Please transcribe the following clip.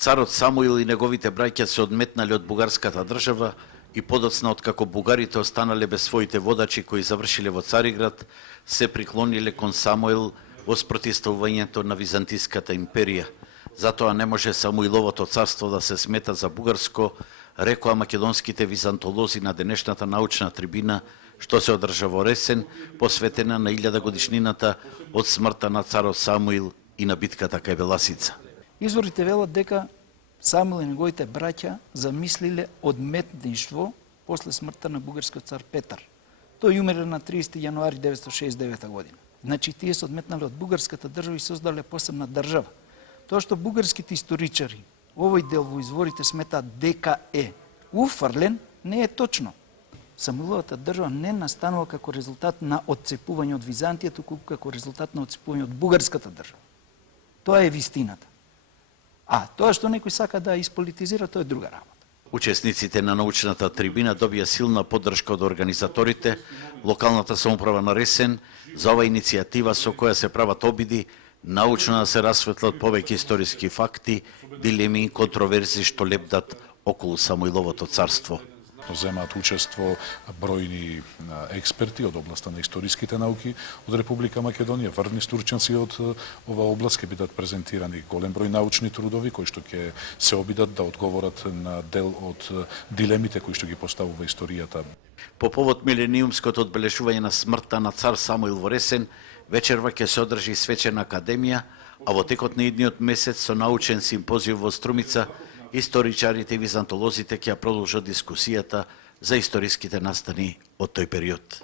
Царот Самуил и неговите браќа се одметнале од бугарската држава и подоцна откако бугарите останале без своите водачи кои завршиле во Цариград, се приклониле кон Самуил во спротивставувањето на Византиската империја. Затоа не може Самуиловото царство да се смета за бугарско, рекоа македонските византолози на денешната научна трибина, што се одржа во Ресен, посветена на 1000 годишнината од смртта на царот Самуил и на битката кај Беласица. Изворите велат дека Самуил и неговите браќа замислиле одметништво после смртта на бугарскиот цар Петар. Тој умре на 30 јануари 969 година. Значи тие се одметнале од бугарската држава и создале посебна држава. Тоа што бугарските историчари овој дел во изворите сметаат дека е уфрлен, не е точно. Самуиловата држава не настанала како резултат на отцепување од Византија, туку како резултат на отцепување од бугарската држава. Тоа е вистината. А тоа што некој сака да исполитизира, тоа е друга работа. Учесниците на научната трибина добија силна поддршка од организаторите, локалната самоуправа на Ресен, за оваа иницијатива со која се прават обиди научно да се расветлат повеќе историски факти, дилеми и контроверзи што лепдат околу Самуиловото царство. Земаат учество бројни експерти од областа на историските науки од Република Македонија, врвни стручњаци од оваа област, ќе бидат презентирани голем број научни трудови кои што ќе се обидат да одговорат на дел од дилемите кои што ги поставува историјата. По повод милениумското одбележување на смртта на цар Самуил во Ресен, вечерва ќе се одржи свечена академија, а во текот на идниот месец со научен симпозиум во Струмица, историчарите и византолозите ќе ја продолжат дискусијата за историските настани од тој период.